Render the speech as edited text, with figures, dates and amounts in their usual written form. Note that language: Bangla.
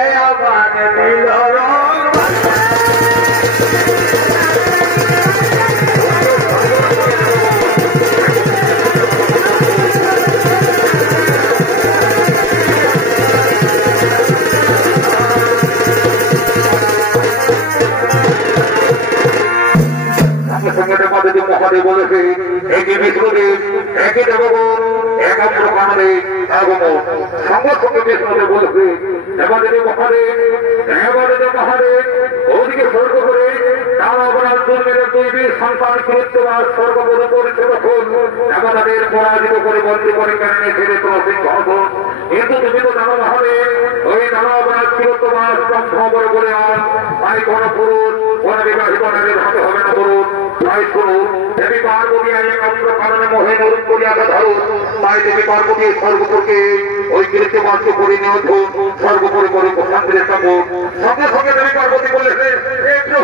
আমার নীল রং মহাদেব বলেছে একে বিষ্ণুদেব একে দেবগণ একাত্র কারণে আগমন সঙ্গে সঙ্গে বিষ্ণুদেব বলেছে দেবাদেব মহাদেব ওদিকে স্বর্গ করে তার অপরাধ দুর্মেদের দুই বীর সন্তান কৃত্যবাস স্বর্গবোধ করেছে তখন দেবতাদের পরাজিত করে বন্দী করে কেনে ছেড়ে প্রসিদ্ধ হত কিন্তু তুমি তো জানো মহাদেব ওই দানা অপরাধ কৃত্যবাস সম্ভব করে আন তাই কোন পুরুষ কোন বিবাহিত নারীর হাতে হবে না পুরুষ তাই শুনুন দেবী পার্বতী একাত্র কারণে মোহে মরুণ করিয়া ধরো তাই দেবী পার্বতী স্বর্গপুরকে ওই কৃত্যবাসকে করে নিয়ে স্বর্গপুরে করে শান্তির সঙ্গে সঙ্গে দেবী পার্বতী বলেছে